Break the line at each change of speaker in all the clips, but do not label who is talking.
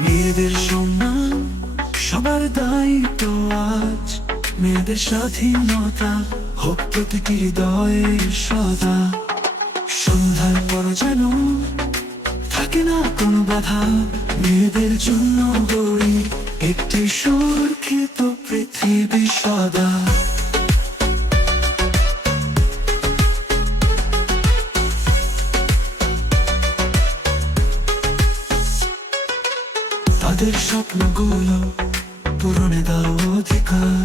মেয়েদের সম্মান, সবার দায়িত্ব আজ। মেয়েদের স্বাধীনতা, হোক প্রতিটি হৃদয়ে সদা। সন্ধ্যার পর যেন থাকে না কোনো বাধা। মেয়েদের জন্য গড়ি একটি সুরক্ষিত পৃথিবী সদা। তাদের স্বপ্নগুলো পূরণে দাও অধিকার।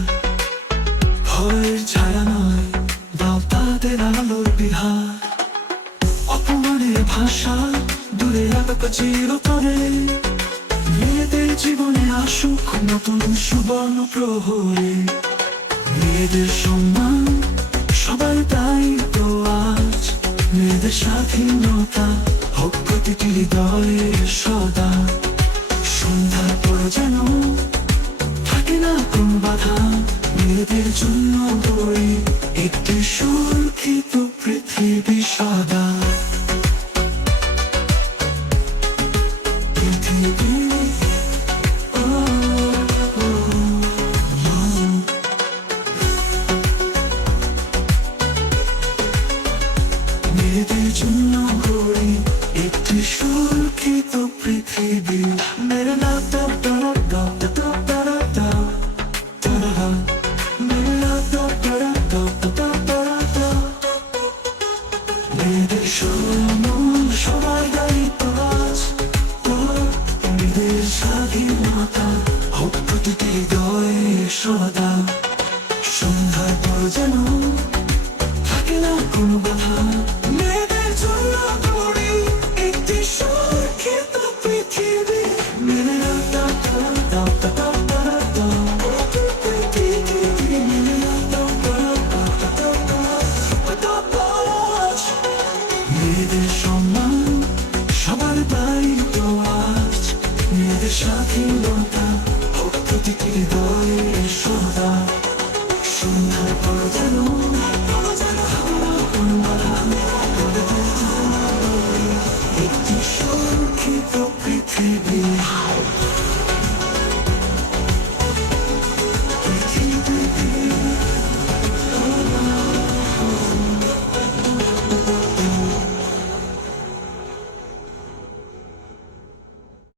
ভয়ের ছায়া নয়, দাও তাদের আলোর বিহার। অপমানের ভাষা দূরে রাখা চিরতরে। মেয়েদের জীবনে আসুক নতুন সুবর্ণ প্রহরে। মেয়েদের সম্মান, সবার দায়িত্ব আজ। মেয়েদের স্বাধীনতা হোক প্রতিটি হৃদয়ে সদা। সন্ধ্যার পর যেন থাকে না কোন বাধা। মেয়েদের জন্য গড়ি একটি সুরক্ষিত পৃথিবী সদা। মেয়েদের জন্য একটি সুরক্ষিত পৃথিবী। মেয়েদের সবার দায়িত্ব আজ স্বাধীনতা হোক প্রতিটি হৃদয়ে সদা সন্ধ্যার পর যেন থাকে না কোনো বাধা প্রতিটি হৃদয়ে সদা সন্ধ্যার পর